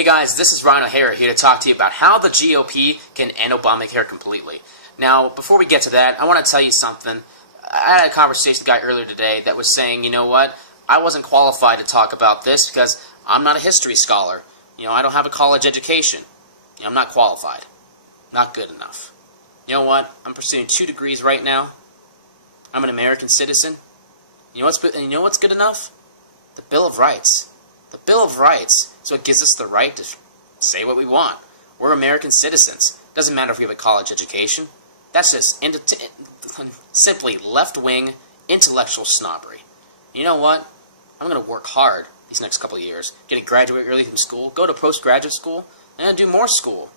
Hey guys, this is Ryan O'Hara here to talk to you about how the GOP can end Obamacare completely. Now, before we get to that, I want to tell you something. I had a conversation with a guy earlier today that was saying, you know what, I wasn't qualified to talk about this because I'm not a history scholar. I don't have a college education. I'm not qualified. Not good enough. You know what? I'm pursuing 2 degrees right now. I'm an American citizen. You know what's good enough? The Bill of Rights. The Bill of Rights is what gives us the right to say what we want. We're American citizens. Doesn't matter if we have a college education. That's just simply left-wing intellectual snobbery. You know what? I'm going to work hard these next couple of years. Going to graduate early from school, go to postgraduate school, and do more school.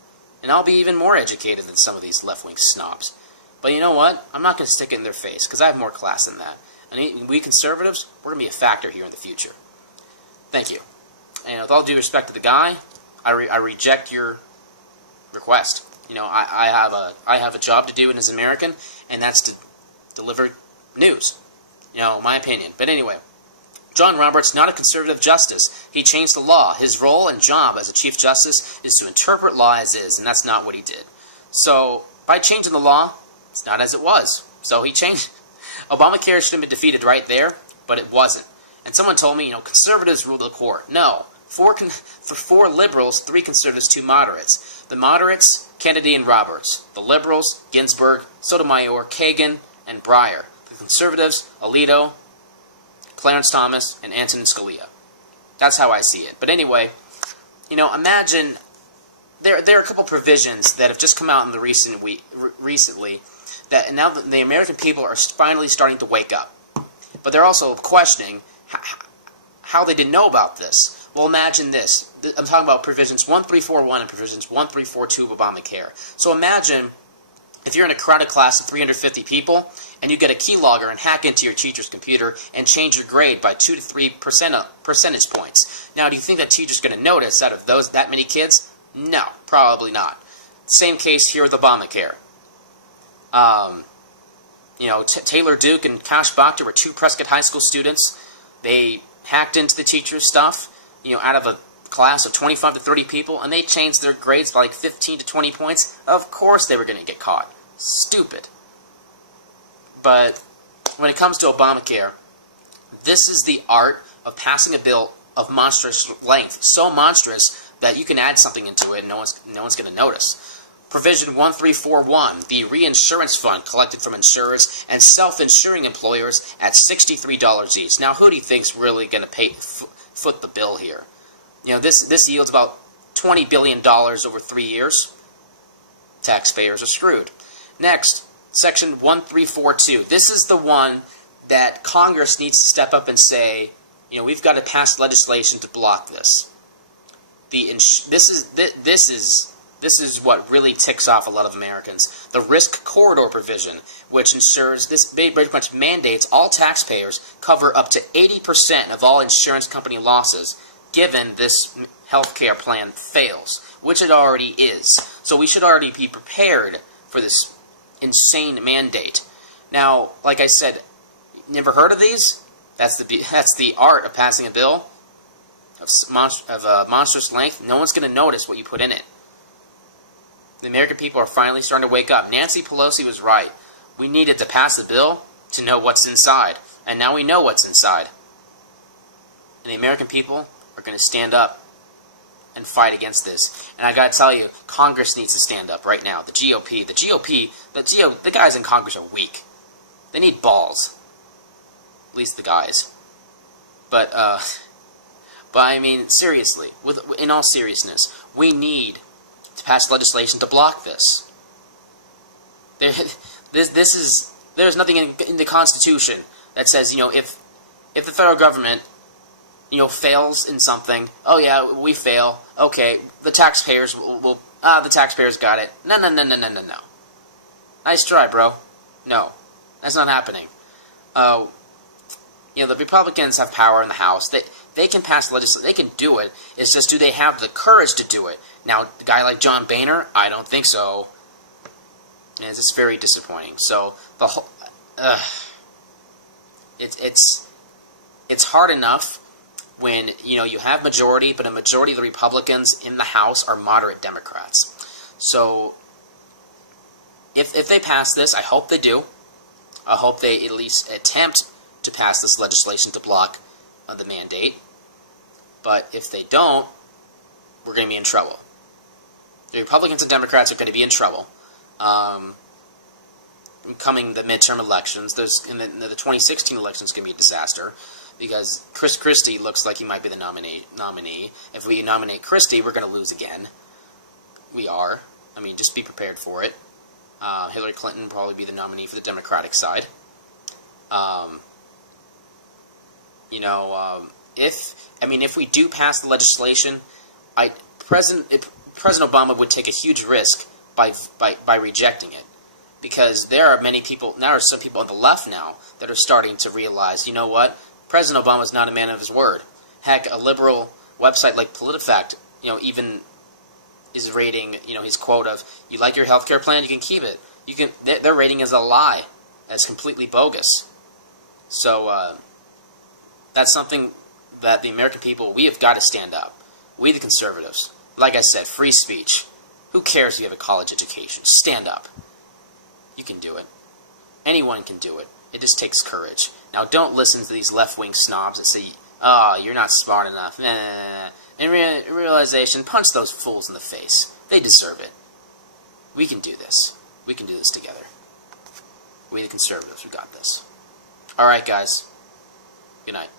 And I'll be even more educated than some of these left-wing snobs. But you know what? I'm not going to stick it in their face because I have more class than that. And we conservatives, we're going to be a factor here in the future. Thank you. And with all due respect to the guy, I reject your request. I have a job to do as an American, and that's to deliver news. My opinion. But anyway, John Roberts, not a conservative justice. He changed the law. His role and job as a Chief Justice is to interpret law as is, and that's not what he did. So, by changing the law, it's not as it was. So he changed. Obamacare should have been defeated right there, but it wasn't. And someone told me, conservatives rule the court. No. For 4 liberals, 3 conservatives, 2 moderates. The moderates, Kennedy and Roberts. The liberals, Ginsburg, Sotomayor, Kagan, and Breyer. The conservatives, Alito, Clarence Thomas, and Antonin Scalia. That's how I see it. But anyway, imagine there are a couple provisions that have just come out in the recently that now the American people are finally starting to wake up. But they're also questioning how they didn't know about this. Well, imagine this. I'm talking about provisions 1341 and provisions 1342 of Obamacare. So imagine if you're in a crowded class of 350 people and you get a keylogger and hack into your teacher's computer and change your grade by 2 to 3 percentage points. Now, do you think that teacher's going to notice out of that many kids? No, probably not. Same case here with Obamacare. Taylor Duke and Cash Bachter were 2 Prescott High School students. They hacked into the teacher's stuff, out of a class of 25 to 30 people, and they changed their grades by like 15 to 20 points. Of course they were going to get caught. Stupid. But when it comes to Obamacare, this is the art of passing a bill of monstrous length, so monstrous that you can add something into it and no one's going to notice. Provision 1341, the reinsurance fund collected from insurers and self-insuring employers at $63 each. Now, who do you think's really going to foot the bill here? This yields about $20 billion over 3 years. Taxpayers are screwed. Next, Section 1342. This is the one that Congress needs to step up and say, we've got to pass legislation to block this. This is what really ticks off a lot of Americans. The risk corridor provision, which ensures this pretty much mandates all taxpayers cover up to 80% of all insurance company losses given this health care plan fails, which it already is. So we should already be prepared for this insane mandate. Now, like I said, never heard of these? That's the art of passing a bill of monstrous length. No one's going to notice what you put in it. The American people are finally starting to wake up. Nancy Pelosi was right. We needed to pass a bill to know what's inside. And now we know what's inside. And the American people are going to stand up and fight against this. And I got to tell you, Congress needs to stand up right now. The GOP, the guys in Congress are weak. They need balls. At least the guys. But I mean, seriously, in all seriousness, we need to pass legislation to block this. There's nothing in the Constitution that says, if the federal government, fails in something, oh yeah, we fail, okay, the taxpayers the taxpayers got it. No. Nice try, bro. No, that's not happening. The Republicans have power in the House. They can pass legislation. They can do it. It's just, do they have the courage to do it? Now, a guy like John Boehner, I don't think so. And it's just very disappointing. So the whole, it's hard enough when you have majority, but a majority of the Republicans in the House are moderate Democrats. So if they pass this, I hope they do. I hope they at least attempt to pass this legislation to block the mandate. But if they don't, we're going to be in trouble. The Republicans and Democrats are going to be in trouble. Coming the midterm elections, the 2016 election is going to be a disaster because Chris Christie looks like he might be the nominee. If we nominate Christie, we're going to lose again. We are. I mean, just be prepared for it. Hillary Clinton will probably be the nominee for the Democratic side. If we do pass the legislation, President Obama would take a huge risk by rejecting it, because there are some people on the left now that are starting to realize, you know what, President Obama is not a man of his word. Heck, a liberal website like PolitiFact, even is rating, his quote of, "You like your health care plan, you can keep it." Their rating is a lie, as completely bogus. So that's something that the American people, we have got to stand up. We the conservatives, like I said, free speech. Who cares if you have a college education? Stand up. You can do it. Anyone can do it. It just takes courage. Now, don't listen to these left-wing snobs that say, "Oh, you're not smart enough." In realization, punch those fools in the face. They deserve it. We can do this. We can do this together. We the conservatives, we got this. All right, guys. Good night.